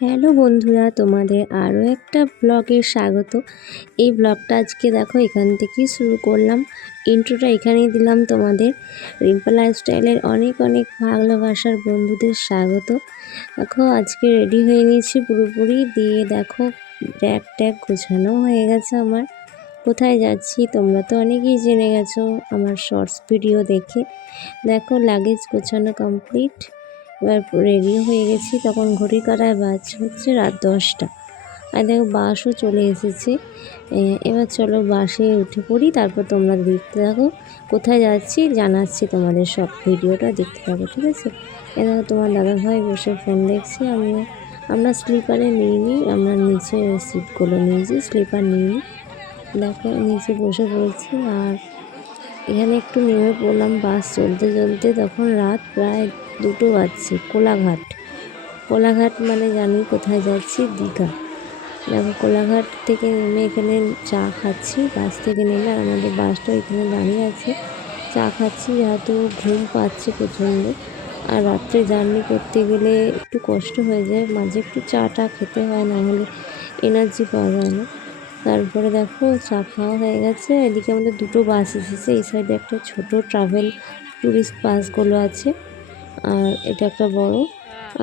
Hello বন্ধুরা, তোমাদের আরও একটা ব্লগে স্বাগত। এই ব্লগটা আজকে দেখো এখান থেকেই শুরু করলাম। ইন্ট্রোটা এখানেই দিলাম তোমাদের। রিম্পল লাইফস্টাইলের অনেক অনেক ভালোবাসার বন্ধুদের স্বাগত। দেখো আজকে রেডি হয়ে নিয়েছি পুরোপুরি, দিয়ে দেখো ব্যাগ ট্যাগ গোছানো হয়ে গেছে আমার। কোথায় যাচ্ছি তোমরা তো অনেকেই জেনে গেছো আমার শর্টস ভিডিও দেখে। দেখো লাগেজ গোছানো কমপ্লিট, এবার রেডি হয়ে গেছি। তখন ঘড়ি কাটায় বাজ হচ্ছে রাত 10টা। আর দেখো বাসও চলে এসেছে। এবার চলো বাসে উঠে পড়ি, তারপর তোমরা দেখতে থাকো কোথায় যাচ্ছি জানাচ্ছি তোমাদের, সব ভিডিওটা দেখতে থাকো, ঠিক আছে? এ দেখো তোমার দাদাভাই বসে ফোন দেখছি, আমরা স্লিপারে নিইনি, আমরা নিচে সিটগুলো নিয়েছি, স্লিপার নিইনি। দেখো নিচে বসে পড়েছি আর এখানে একটু নেমে পড়লাম বাস চলতে চলতে। তখন রাত প্রায় 2টো বাজছে। কোলাঘাট মানে জানি কোথায় যাচ্ছি, দীঘা। দেখো কোলাঘাট থেকে নেমে এখানে চা খাচ্ছি, বাস থেকে নেমে। আর আমাদের বাসটা এখানে দাঁড়িয়ে আছে, চা খাচ্ছি যেহেতু ঘুম পাচ্ছে প্রচণ্ড। আর রাত্রে জার্নি করতে গেলে একটু কষ্ট হয়ে যায়, মাঝে একটু চাটা খেতে হয়, না হলে এনার্জি পাওয়া যায় না। তারপরে দেখো চা খাওয়া হয়ে গেছে। এদিকে আমাদের 2টো বাস এসেছে, এই সাইডে একটা ছোট ট্রাভেল ট্যুরিস্ট বাসগুলো আছে, আর এটা একটা বড়।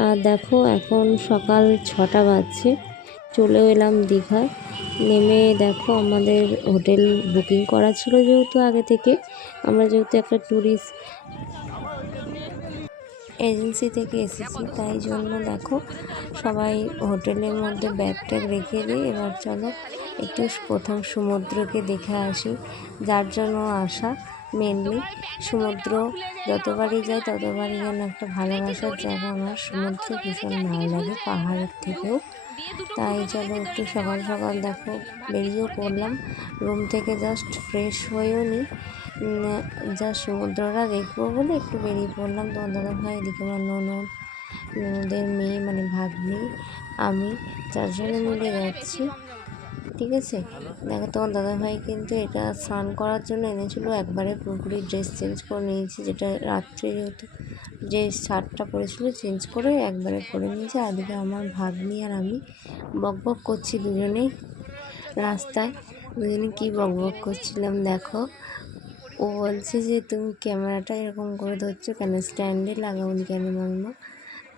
আর দেখো এখন সকাল 6টা বাজছে, চলেও এলাম দীঘায়। নেমে দেখো আমাদের হোটেল বুকিং করা ছিল, যেহেতু আগে থেকে আমরা যেহেতু একটা ট্যুরিস্ট এজেন্সি থেকে এসেছি, তাই জন্য দেখো সবাই হোটেলের মধ্যে ব্যাগ ট্যাগ রেখে দিয়ে এবার চলো একটু প্রথম সমুদ্রকে দেখে আসি, যার জন্য আসা। মেনলি সমুদ্র যতবারই যাই ততবারই যেন একটা ভালোবাসার জায়গা। আমার সমুদ্র ভীষণ ভালো লাগে, পাহাড়ের থেকেও। তাই চলো একটু সকাল সকাল দেখো বেরিয়েও পড়লাম। রুম থেকে জাস্ট ফ্রেশ হয়েও নিই, যা সমুদ্রটা দেখবো বলে একটু বেরিয়ে পড়লাম। তোমার দাদাভাই, এদিকে আমার ননদের মেয়ে মানে ভাগ্নি, আমি 4 জনে মিলে যাচ্ছি, ঠিক আছে? দেখো তোমার দাদাভাই কিন্তু এটা স্নান করার জন্য এনেছিল, একবারে পুরোপুরি ড্রেস চেঞ্জ করে নিয়েছি, যেটা রাত্রে যেহেতু যে শার্টটা পরেছিল চেঞ্জ করে একবারে পরে নিয়েছি। আর এদিকে আমার ভাগ্নি আর আমি বকবক করছি দুজনেই রাস্তায়। দুজনে কি বকবক করছিলাম দেখো। ও বলছে যে তুমি ক্যামেরাটা এরকম করে ধরছো কেন, স্ট্যান্ডে লাগাওনি কেন মাম্মা,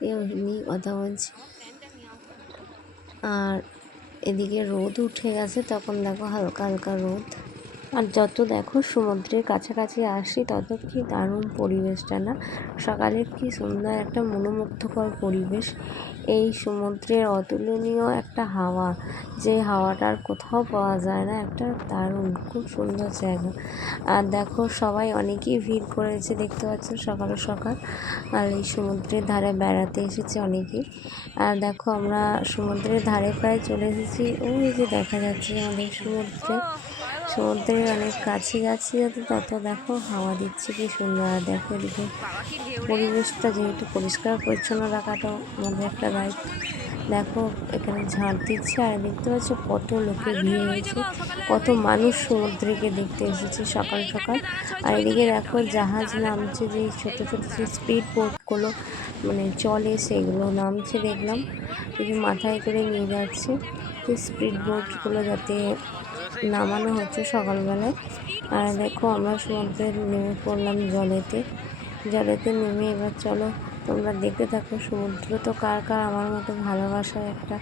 এমনি কথা বলছি। আর এদিকে রোদ উঠে গেছে, তখন দেখো হালকা হালকা রোদ। আর যত দেখো সমুদ্রের কাছাকাছি আসি তত কি দারুণ পরিবেশটা না, সকালের কি সুন্দর একটা মনোমুগ্ধকর পরিবেশ। এই সমুদ্রের অতুলনীয় একটা হাওয়া, যে হাওয়াটা আর কোথাও পাওয়া যায় না, একটা দারুণ খুব সুন্দর জায়গা। আর দেখো সবাই অনেকেই ভিড় করেছে, দেখতে পাচ্ছ সকাল সকাল। আর এই সমুদ্রের ধারে বেড়াতে এসেছে অনেকেই। আর দেখো আমরা সমুদ্রের ধারে প্রায় চলে এসেছি। ওই যে দেখা যাচ্ছে আমাদের সমুদ্রের অনেক কাছে যাচ্ছি যাতে তত দেখো হাওয়া দিচ্ছে কি সুন্দর। আর দেখো এদিকে পরিবেশটা যেহেতু পরিষ্কার পরিচ্ছন্ন রাখাটাও আমাদের একটা দায়িত্ব। দেখো এখানে ঝাড় দিচ্ছে, আর দেখতে পাচ্ছ কত লোকে ভিড় হয়েছে, কত মানুষ সমুদ্রকে দেখতে এসেছে সকাল সকাল। আর এদিকে দেখো জাহাজ নামছে, যে ছোট ছোট যে স্পিড বোটগুলো মানে চলে সেগুলো নামছে দেখলাম, কিছু মাথায় করে নিয়ে যাচ্ছে। সেই স্পিড বোটগুলো যাতে নামানো হচ্ছে সকালবেলায়। আর দেখো আমরা সমুদ্রে নেমে পড়লাম জলেতে নেমে এবার চলো তোমরা দেখতে থাকো। সমুদ্র তো কার কার আমার মতো ভালোবাসার একটা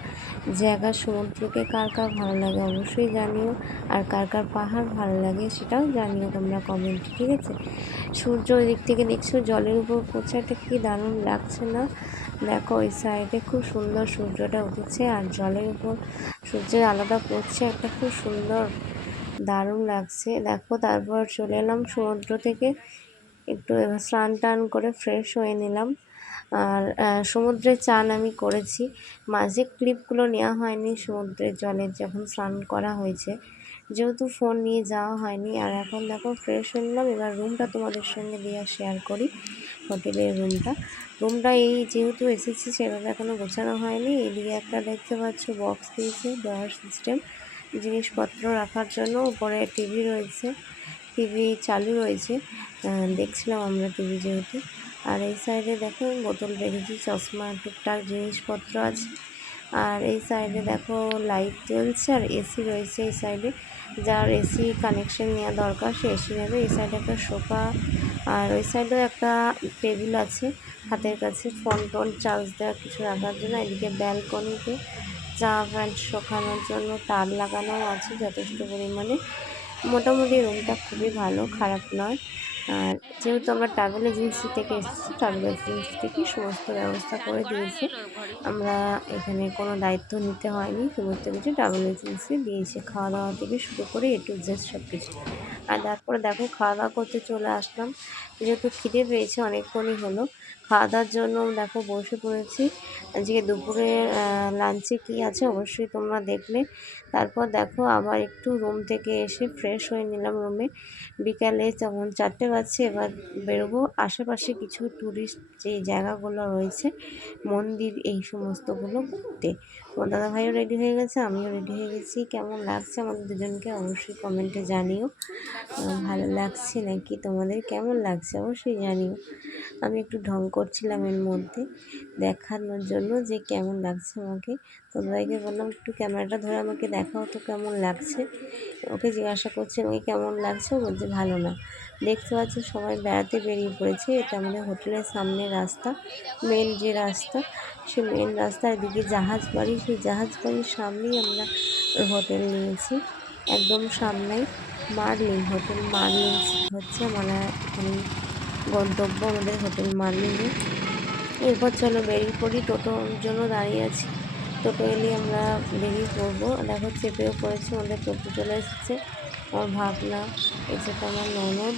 জায়গা, সমুদ্রকে কার কার ভালো লাগে অবশ্যই জানিও। আর কার কার পাহাড় ভালো লাগে সেটাও জানিও তোমরা কমেন্টে, ঠিক আছে? সূর্য ওই দিক থেকে দেখছো জলের উপর পড়ছে, একটা কি দারুণ লাগছে না? দেখো ওই সাইডে খুব সুন্দর সূর্যটা উঠেছে, আর জলের উপর সূর্যের আলোটা পড়ছে, একটা খুব সুন্দর দারুণ লাগছে। দেখো তারপর চলে এলাম সমুদ্র থেকে, একটু এবার স্নান টান করে ফ্রেশ হয়ে নিলাম। আর সমুদ্রে চান আমি করেছি, মাঝে ক্লিপগুলো নেওয়া হয়নি সমুদ্রের জলের যখন স্নান করা হয়েছে, যেহেতু ফোন নিয়ে যাওয়া হয়নি। আর এখন দেখো ফ্রেশ হয়ে নিলাম, এবার রুমটা তোমাদের সঙ্গে দিয়ে শেয়ার করি। হোটেলের রুমটা এই যেহেতু এসেছি সেভাবে এখনও গোছানো হয়নি। এদিকে একটা দেখতে পাচ্ছ বক্স দিয়েছে দেওয়ার সিস্টেম, জিনিসপত্র রাখার জন্য। উপরে টিভি রয়েছে, টিভি চালু রয়েছে, দেখছিলাম আমরা টিভি যেহেতু। আর এই সাইডে দেখো বোতল রেখেছি, চশমা টুকটাক জিনিসপত্র আছে। আর এই সাইডে দেখো লাইট জ্বলছে আর এসি রয়েছে এই সাইডে। যার এসি কানেকশন নেওয়া দরকার সে এসি নেবে। এই সাইডে একটা সোফা আর ওই সাইডেও একটা টেবিল আছে হাতের কাছে, ফোন টোন চার্জ দেওয়া কিছু রাখার জন্য। এদিকে ব্যালকনিতে জামা প্যান্ট শুকানোর জন্য তার লাগানো আছে যথেষ্ট পরিমাণে। মোটামুটি রুমটা খুবই ভালো, খারাপ নয়। আর যেহেতু আমরা ট্রাভেল এজেন্সি থেকে এসেছি, ট্রাভেল এজেন্সি থেকেই সমস্ত ব্যবস্থা করে দিয়েছে। আমরা এখানে কোনো দায়িত্ব নিতে হয়নি, সমস্ত কিছু ট্রাভেল এজেন্সি দিয়েছে, খাওয়া দাওয়া থেকে শুরু করে এ টু জেড সব কিছু। আর তারপরে দেখো খাওয়া দাওয়া করতে চলে আসলাম, যেহেতু খিদে পেয়েছে অনেকক্ষণই হলো। খাওয়া দাওয়ার জন্য দেখো বসে পড়েছি। আজকে দুপুরে লাঞ্চে কী আছে অবশ্যই তোমরা দেখলে। তারপর দেখো আবার একটু রুম থেকে এসে ফ্রেশ হয়ে নিলাম রুমে। বিকালে যখন 4টে বাজছে, এবার বেরোবো আশেপাশে কিছু ট্যুরিস্ট যে জায়গাগুলো রয়েছে, মন্দির, এই সমস্তগুলো ঘুরতে। তোমার দাদাভাইও রেডি হয়ে গেছে, আমিও রেডি হয়ে গেছি। কেমন লাগছে আমাদের দুজনকে অবশ্যই কমেন্টে জানিও। ভালো লাগছে নাকি তোমাদের, কেমন লাগছে অবশ্যই জানিও। আমি একটু ঢং করছিলাম এর মধ্যে দেখানোর জন্য যে কেমন লাগছে আমাকে। তোমরাকে বললাম একটু ক্যামেরাটা ধরে আমাকে দেখাও তো কেমন লাগছে। ওকে জিজ্ঞাসা করছে আমাকে কেমন লাগছে, ও বলছে ভালো না। দেখতে পাচ্ছি সবাই বেড়াতে বেরিয়ে পড়েছে। এটা আমাদের হোটেলের সামনে রাস্তা, মেন যে রাস্তা, সে মেন রাস্তার দিকে জাহাজ বাড়ি, সেই জাহাজ বাড়ির সামনেই আমরা হোটেল নিয়েছি। একদম সামনেই মার্লিন হোটেল, মার্লিন হচ্ছে মানে এখানে গন্তব্য আমাদের হোটেল মার্লিনে। এরপর চলো বেরিয়ে পড়ি, টোটোর জন্য দাঁড়িয়ে আছি। টোটো এলে আমরা বেরিয়ে পড়বো। দেখো চেপেও পড়েছে, আমাদের টোটো চলে এসেছে। আমার ভাবনা, এটা তো আমার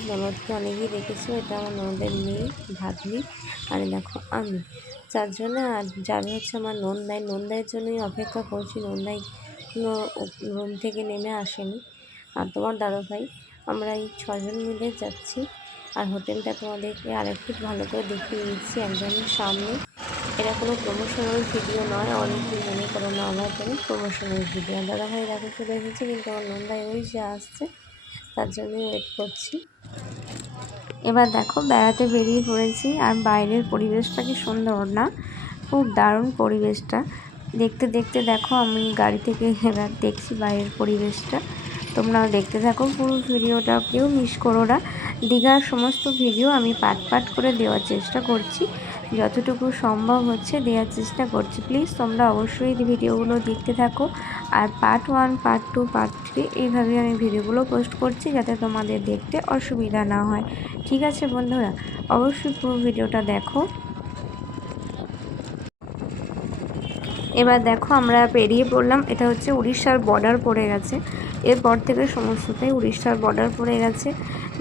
ননদকে অনেকেই দেখেছো, এটা আমার ননদের মেয়ে ভাগ্নি। আর দেখো আমি, চারজনে। আর যাবে হচ্ছে আমার নন্দাইয়ের জন্যই অপেক্ষা করছি। নন্দাই কোনো রুম থেকে নেমে আসেনি, আর তোমার দাদাভাই। আমরা এই 6জন মিলে যাচ্ছি। আর হোটেলটা তোমাদেরকে আরেকটু ভালো করে দেখিয়ে দিচ্ছি একদমই সামনে। এটা কোনো প্রমোশনাল ভিডিও নয়, অনেকে মনে করো না আমার কোনো প্রমোশনাল ভিডিও। দাদাভাই দেখো চলে এসেছে, কিন্তু আমার নন্দাই ওই যে আসছে, তার জন্যই ওয়েট করছি। এবার দেখো বেড়াতে বেরিয়ে পড়েছি। আর বাইরের পরিবেশটা কি সুন্দর না, খুব দারুণ পরিবেশটা। দেখতে দেখতে দেখো আমি গাড়ি থেকে এবার দেখছি বাইরের পরিবেশটা। তোমরাও দেখতে থাকো পুরো ভিডিওটা, কেউ মিস করো না। দীঘার সমস্ত ভিডিও আমি পার্ট করে দেওয়ার চেষ্টা করছি, যতটুকু সম্ভব হচ্ছে দেওয়ার চেষ্টা করছি। প্লিজ তোমরা অবশ্যই ভিডিওগুলো দেখতে থাকো। আর পার্ট 1, পার্ট 2, পার্ট 3 এইভাবে আমি ভিডিওগুলো পোস্ট করছি, যাতে তোমাদের দেখতে অসুবিধা না হয়। ঠিক আছে বন্ধুরা, অবশ্যই পুরো ভিডিওটা দেখো। এবার দেখো আমরা পেরিয়ে পড়লাম, এটা হচ্ছে উড়িষ্যার বর্ডার পড়ে গেছে। এরপর থেকে সমস্তটাই উড়িষ্যার বর্ডার পড়ে গেছে।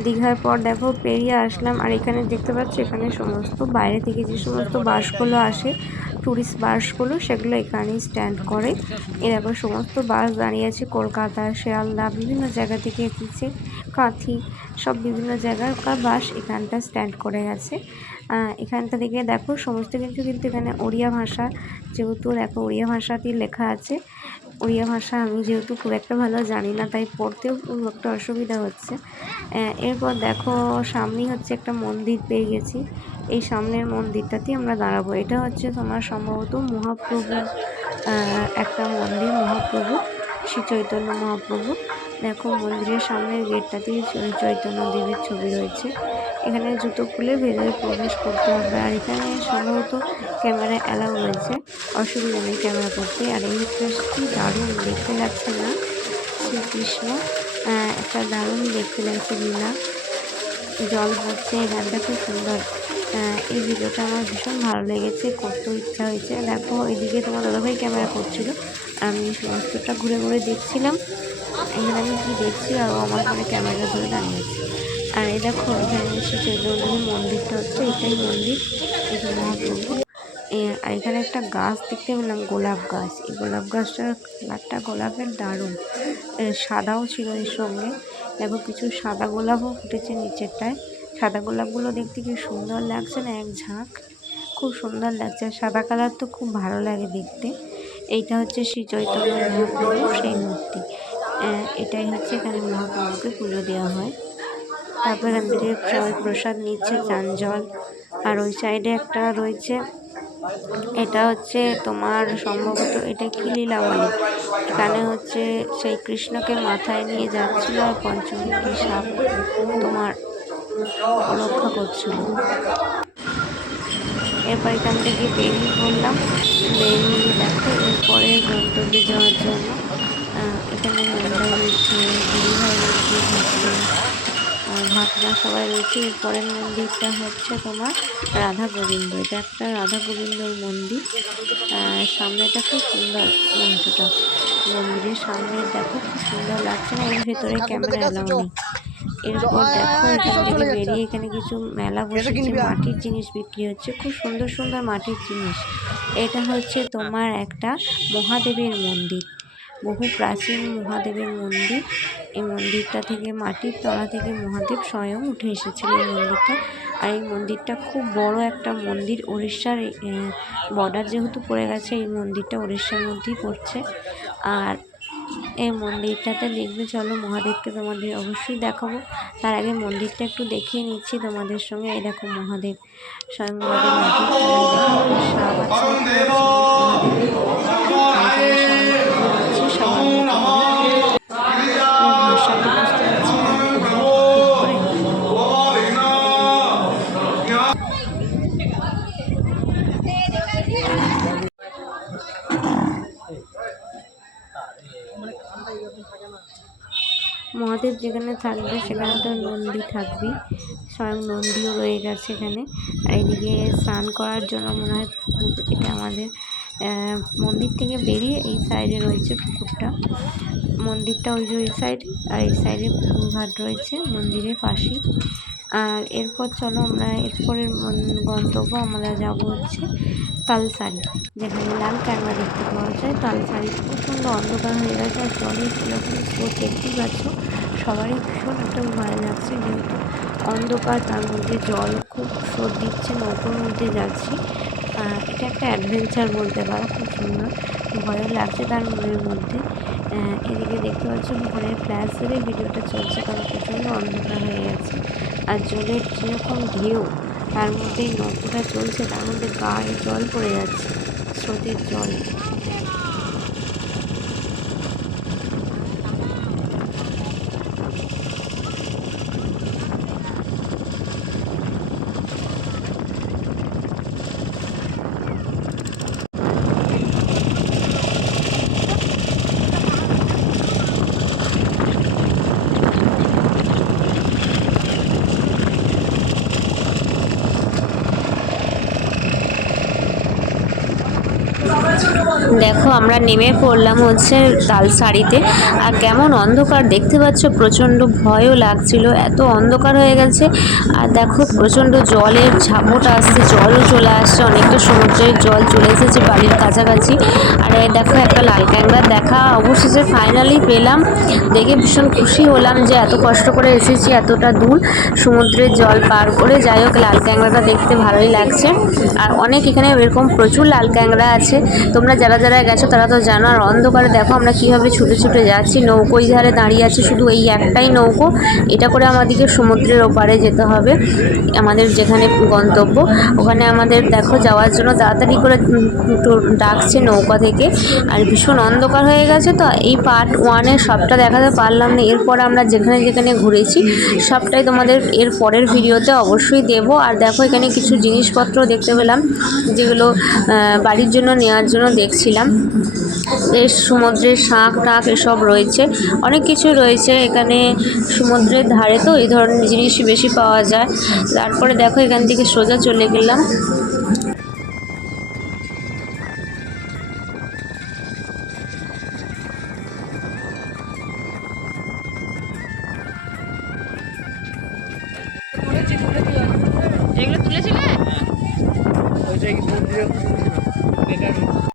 দীঘার পর দেখো পেরিয়ে আসলাম। আর এখানে দেখতে পাচ্ছ, এখানে সমস্ত বাইরে থেকে যে সমস্ত বাসগুলো আসে, ট্যুরিস্ট বাসগুলো, সেগুলো এখানেই স্ট্যান্ড করে। এরকম সমস্ত বাস দাঁড়িয়ে আছে, কলকাতা, শিয়ালদা, বিভিন্ন জায়গা থেকে এসেছে, কাঁথি, সব বিভিন্ন জায়গার বাস এখানটা স্ট্যান্ড করে গেছে। এখানটা থেকে দেখো সমস্ত কিছু কিন্তু এখানে ওড়িয়া ভাষা, যেহেতু দেখো ওড়িয়া ভাষাতেই লেখা আছে। ওড়িয়া ভাষা আমি যেহেতু খুব একটা ভালো জানি না, তাই পড়তেও খুব একটা অসুবিধা হচ্ছে। এরপর দেখো সামনেই হচ্ছে একটা মন্দির পেয়ে গেছি। এই সামনের মন্দিরটাতেই আমরা দাঁড়াবো। এটা হচ্ছে তোমার সম্ভবত মহাপ্রভু, একটা মন্দির, মহাপ্রভু শ্রী চৈতন্য মহাপ্রভু। দেখো মন্দিরের সামনের গেটটাতেই চৈতন্য দেবের ছবি রয়েছে। এখানে জুতো খুলে ভেতরে প্রবেশ করতে হবে। আর এখানে সম্ভবত ক্যামেরা অ্যালাউ রয়েছে, অসুবিধা নেই ক্যামেরা করতে। আর এই প্লেসটি দারুণ দেখতে লাগছে না, শ্রীকৃষ্ণ একটা দারুণ দেখতে লাগছে, লীলা জল পড়ছে, এখানটা খুব সুন্দর। এই ভিডিওটা আমার ভীষণ ভালো লেগেছে, করতেও ইচ্ছা হয়েছে। দেখো এদিকে তোমার দাদাভাই ক্যামেরা করছিল, আমি সমস্তটা ঘুরে ঘুরে দেখছিলাম এখানে আমি কী দেখছি, আর আমার ফোনে ক্যামেরা ধরে দাঁড়িয়েছে। আর এই দেখো এখানে শ্রী চৈতন্যদেবের মন্দিরটা হচ্ছে, এটাই মন্দির, এই যে মহাপ্রভু। আর এখানে একটা গাছ দেখতে পেলাম, গোলাপ গাছ। এই গোলাপ গাছটার কালারটা গোলাপের দারুণ, সাদাও ছিল এর সঙ্গে। দেখো কিছু সাদা গোলাপও ফুটেছে নিচেরটায়। সাদা গোলাপগুলো দেখতে কি সুন্দর লাগছে না, এক ঝাঁক, খুব সুন্দর লাগছে। আর সাদা কালার তো খুব ভালো লাগে দেখতে। এইটা হচ্ছে শ্রী চৈতন্য মহাপ্রভু সেই মূর্তি। এটাই হচ্ছে এখানে মহাপ্রভুকে পুজো দেওয়া হয়। তারপর এখান থেকে সবাই প্রসাদ নিচ্ছে, চান জল। আর ওই সাইডে একটা রয়েছে এটা হচ্ছে তোমার সম্ভবত এটা কি লীলা বলে, এখানে হচ্ছে সেই কৃষ্ণকে মাথায় নিয়ে যাচ্ছিল আর পঞ্চমুখী সাপ তোমার রক্ষা করছিল। এরপর এখান থেকে বেরিয়ে পড়লাম, বেরিয়ে দেখো এরপরে গন্তব্যে যাওয়ার জন্য এখানে নন্দা রয়েছে, দিদিভাই রয়েছে, ভাতনা সবাই রয়েছে। এরপরের মন্দিরটা হচ্ছে তোমার রাধা গোবিন্দ, এটা একটা রাধা গোবিন্দর মন্দির। সামনেটা খুব সুন্দর, মঞ্চটা মন্দিরের সামনে দেখো খুব সুন্দর লাগছে না, এর ভেতরে ক্যামেরা এলাও নেই। এরপর দেখো এখান থেকে বেরিয়ে এখানে কিছু মেলা বসেছে, মাটির জিনিস বিক্রি হচ্ছে, খুব সুন্দর সুন্দর মাটির জিনিস। এটা হচ্ছে তোমার একটা মহাদেবের মন্দির, বহু প্রাচীন মহাদেবের মন্দির। এই মন্দিরটা থেকে মাটির তলা থেকে মহাদেব স্বয়ং উঠে এসেছিল এই মন্দিরটা। আর এই মন্দিরটা খুব বড় একটা মন্দির, উড়িষ্যার বর্ডার যেহেতু পড়ে গেছে এই মন্দিরটা উড়িষ্যার মধ্যেই পড়ছে। আর এই মন্দিরটাতে দেখবে, চলো মহাদেবকে তোমাদের অবশ্যই দেখাবো। তার আগে মন্দিরটা একটু দেখিয়ে নিচ্ছি তোমাদের সঙ্গে। এই দেখো মহাদেব, স্বয়ং মহাদেব মাটির তলায় দেখো সাপ আছে, ভাষাতে বুঝতে পারছি না ঠিক করে। মহাদেব যেখানে থাকবে সেখানে তো নন্দী থাকবেই, স্বয়ং নন্দীও রয়ে গেছে এখানে। আর এদিকে স্নান করার জন্য মনে হয় পুকুর, এটা আমাদের মন্দির থেকে বেরিয়ে এই সাইডে রয়েছে পুকুরটা, মন্দিরটা ওই যে ওই সাইডে, আর এই সাইডে পুকুর ঘাট রয়েছে মন্দিরের পাশেই। আর এরপর চলো আমরা এরপরের গন্তব্য আমরা যাব হচ্ছে তালসারি, যেখানে লাল ক্যামেরা দেখতে পাওয়া যায়। তালসারি প্রচণ্ড অন্ধকার হয়ে গেছে, আর জলের কীরকম স্রোত দেখতেই পাচ্ছ, সবারই ভীষণ একটা ভয় লাগছে, যেহেতু অন্ধকার তার মধ্যে জল খুব স্রোত দিচ্ছে, নৌকোর মধ্যে যাচ্ছি। এটা একটা অ্যাডভেঞ্চার বলতে পারো, খুব সুন্দর, ভয়ও লাগছে তার মনের মধ্যে। এদিকে দেখতে পাচ্ছ ঘরের ফ্ল্যাশ ধরে ভিডিওটা চলছে, কারণ প্রচণ্ড অন্ধকার হয়ে গেছে। আর জলের যেরকম ঢেউ, তার মধ্যে এই নৌকোটা চলছে, তার মধ্যে গায়ে জল পড়ে যাচ্ছে, স্রোতের জল। দেখো আমরা নেমে পড়লাম হচ্ছে তালসারিতে, আর কেমন অন্ধকার দেখতে পাচ্ছ, প্রচণ্ড ভয়ও লাগছিল, এত অন্ধকার হয়ে গেছে। আর দেখো প্রচণ্ড জলের ঝাপট আসছে, জলও চলে আসছে, অনেকটা সমুদ্রের জল চলে এসেছে বাড়ির কাছাকাছি। আর দেখো একটা লাল ক্যাংড়া দেখা অবশেষে ফাইনালি পেলাম, দেখে ভীষণ খুশি হলাম যে এত কষ্ট করে এসেছি এতটা দূর সমুদ্রের জল পার করে। যাই হোক লাল ক্যাংড়াটা দেখতে ভালোই লাগছে। আর অনেক এখানে এরকম প্রচুর লাল ক্যাংড়া আছে, তোমরা যারা যারা গেছো তারা তো জানো। আর অন্ধকারে দেখো আমরা কীভাবে ছুটে ছুটে যাচ্ছি, নৌকো ওই ধারে দাঁড়িয়ে আছে, শুধু এই একটাই নৌকো, এটা করে আমাদেরকে সমুদ্রের ওপারে যেতে হবে, আমাদের যেখানে গন্তব্য ওখানে আমাদের দেখো যাওয়ার জন্য তাড়াতাড়ি করে ডাকছে নৌকা থেকে। আর ভীষণ অন্ধকার হয়ে গেছে, তো এই পার্ট 1-এ সবটা দেখাতে পারলাম না। এরপর আমরা যেখানে যেখানে ঘুরেছি সবটাই তোমাদের এর পরের ভিডিওতে অবশ্যই দেবো। আর দেখো এখানে কিছু জিনিসপত্র দেখতে পেলাম, যেগুলো বাড়ির জন্য নেওয়ার জন্য দেখছিলাম। বেশ সমুদ্রের শাঁখ টাক এসব রয়েছে, অনেক কিছু রয়েছে এখানে, সমুদ্রের ধারে তো এই ধরনের জিনিস বেশি পাওয়া যায়। তারপরে দেখো এখান থেকে সোজা চলে গেলাম যেগুলো তুলেছিলে